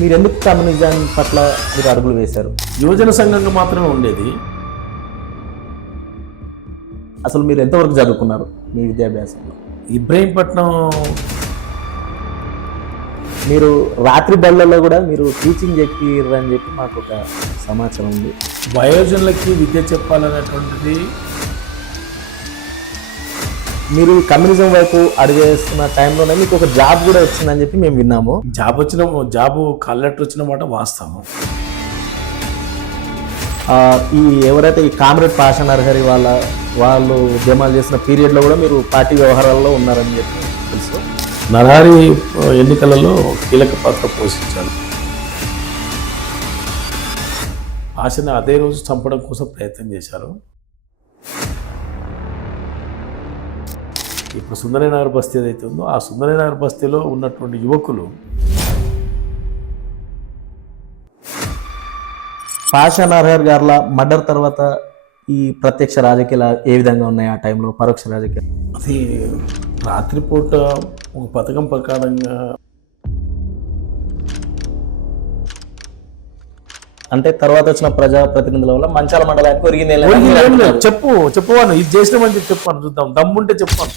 మీరు ఎందుకు కమ్యూనిజం పట్ల మీరు అడుగులు వేశారు? యువజన సంఘంగా మాత్రమే ఉండేది. అసలు మీరు ఎంతవరకు చదువుకున్నారు మీ విద్యాభ్యాసంలో? ఇబ్రహీంపట్నం మీరు రాత్రి బళ్ళల్లో కూడా మీరు టీచింగ్ చెప్పిర్రు అని చెప్పి మాకు ఒక సమాచారం ఉంది. వయోజనులకి విద్య చెప్పాలనేటువంటిది. మీరు కమ్యూనిజం వైపు అడుగేస్తున్న టైంలోనే మీకు ఒక జాబ్ కూడా వచ్చిందని చెప్పి మేము విన్నాము. జాబు కాల్ లెటర్ వచ్చిన మాట వాస్తవం. ఈ ఎవరైతే ఈ కామ్రేడ్ పాషా నర్హరి వాళ్ళు ఉద్యమాలు చేసిన పీరియడ్లో కూడా మీరు పార్టీ వ్యవహారాల్లో ఉన్నారని చెప్పి తెలుసు. నరహరి ఎన్నికలలో కీలక పాత్ర పోషించారు. ఆశని అదే రోజు చంపడం కోసం ప్రయత్నం చేశారు. ఇప్పుడు సుందరనగర్ బస్తీ ఏదైతే ఉందో ఆ సుందరనగర్ బస్తీలో ఉన్నటువంటి యువకులు పాషా నర్హరి గారుల మర్డర్ తర్వాత ఈ ప్రత్యక్ష రాజకీయాలు ఏ విధంగా ఉన్నాయి? ఆ టైంలో పరోక్ష రాజకీయాలు అది రాత్రిపూట ఒక పథకం ప్రకారంగా, అంటే తర్వాత వచ్చిన ప్రజాప్రతినిధుల వల్ల మంచాల మండలానికి ఒరిగింది. చెప్పువాను ఇది చేసినామని చెప్పి చెప్పాను. చూద్దాం, దమ్ముంటే చెప్పాను.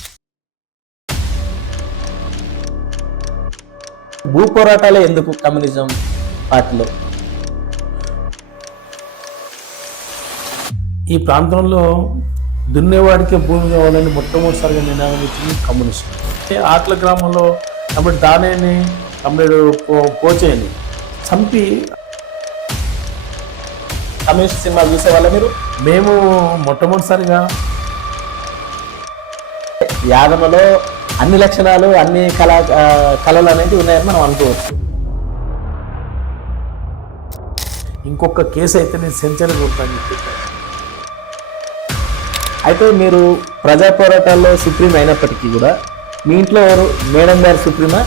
భూ పోరాటాలే ఎందుకు కమ్యూనిజం పార్టీలో? ఈ ప్రాంతంలో దున్నేవాడికే భూమి కావాలని మొట్టమొదటిసారిగా నినాదం ఇచ్చింది కమ్యూనిస్ట్. ఆట్ల గ్రామంలో తమ్ముడు దానేని తమ్ముడు పోచేని చంపి కమ్యూనిస్ట్ సినిమా చూసేవాళ్ళ మీరు? మేము మొట్టమొదటిసారిగా యాదమలో అన్ని లక్షణాలు అన్ని కళలు అనేది ఉన్నాయని మనం అనుకోవచ్చు. ఇంకొక కేసు అయితే నేను సెంచరీ కొడతాను చెప్పి. అయితే మీరు ప్రజా పోరాటాల్లో సుప్రీం అయినప్పటికీ కూడా మీ ఇంట్లో ఎవరు? మేడం గారు సుప్రీమా?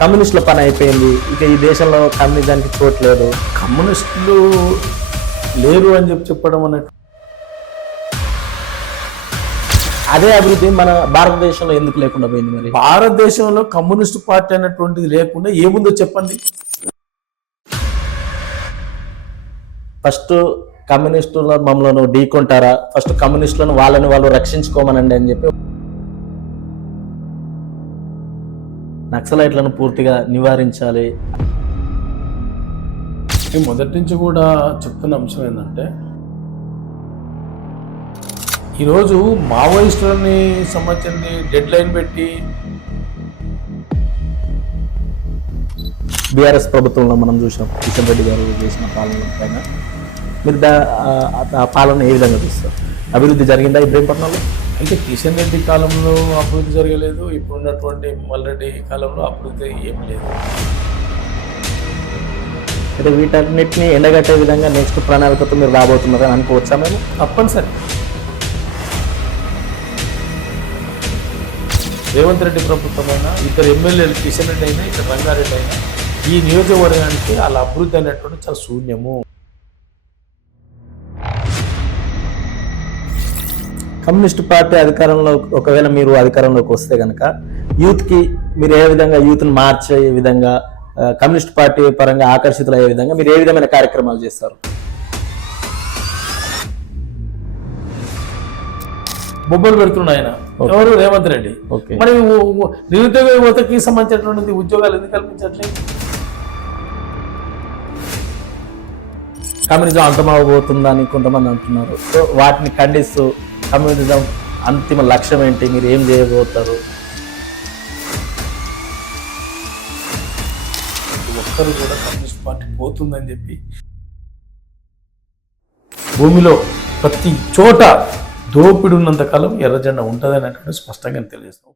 కమ్యూనిస్టుల పని అయిపోయింది, ఇక ఈ దేశంలో కమ్యూనిజానికి చోట్లేదు, కమ్యూనిస్టులు లేరు అని చెప్పడం అన్నట్టు. అదే అభివృద్ధి మన భారతదేశంలో ఎందుకు లేకుండా పోయింది? మరి భారతదేశంలో కమ్యూనిస్టు పార్టీ అనేటువంటిది లేకుండా ఏముందో చెప్పండి. ఫస్ట్ కమ్యూనిస్టుల మమ్మల్ని ఢీకొంటారా? ఫస్ట్ కమ్యూనిస్టులను వాళ్ళు రక్షించుకోమనండి అని చెప్పి నక్సలైట్లను పూర్తిగా నివారించాలి. మొదటి నుంచి కూడా చెప్తున్న అంశం ఏంటంటే, ఈరోజు మావోయిస్టులని సంబంధించి డెడ్ లైన్ పెట్టి బీఆర్ఎస్ ప్రభుత్వంలో మనం చూసాం. కిషన్ రెడ్డి గారు చేసిన పాలన పైన మీరు ఆ పాలన ఏ విధంగా చూస్తారు? అభివృద్ధి జరిగిందా ఇబ్రహీంపట్నంలో? అయితే కిషన్ రెడ్డి కాలంలో అభివృద్ధి జరగలేదు, ఇప్పుడున్నటువంటి మల్రెడ్డి కాలంలో అభివృద్ధి ఏం లేదు. అయితే వీటన్నిటిని ఎండగట్టే విధంగా నెక్స్ట్ ప్రణాళికతో మీరు రాబోతున్నారని అనుకోవచ్చా? మేము తప్పనిసరి రేవంత్ రెడ్డి ప్రభుత్వమైనా, ఇద్దరు ఎమ్మెల్యేలు కిషన్ రెడ్డి అయినా, ఇక్కడ రంగారెడ్డి అయినా, ఈ నియోజకవర్గానికి వాళ్ళ అభివృద్ధి అనేటువంటి చాలా శూన్యము. కమ్యూనిస్ట్ పార్టీ అధికారంలో ఒకవేళ మీరు అధికారంలోకి వస్తే కనుక యూత్కి మీరు ఏ విధంగా యూత్ని మార్చే విధంగా, కమ్యూనిస్ట్ పార్టీ పరంగా ఆకర్షితులయ్యే విధంగా మీరు ఏ విధమైన కార్యక్రమాలు చేస్తారు? బొబ్బలు పెడుతున్నాడు ఆయన, ఎవరు? రేవంత్ రెడ్డి. మరి నిరుద్యోగ యువతకి సంబంధించినటువంటి ఉద్యోగాలు ఎందుకు కల్పించట్లేదు? కమ్యూనిజం అంతమవబోతుందని కొంతమంది అంటున్నారు. సో వాటిని ఖండిస్తూ కమ్యూనిజం అంతిమ లక్ష్యం ఏంటి? మీరు ఏం చేయబోతారు? ఒక్కరు కూడా కమ్యూనిస్ట్ పార్టీ పోతుందని చెప్పి భూమిలో ప్రతి చోట దోపిడి ఉన్నంతకాలం ఎర్రజెండా ఉంటుంది అన్నట్టు స్పష్టంగా తెలియజేస్తాం.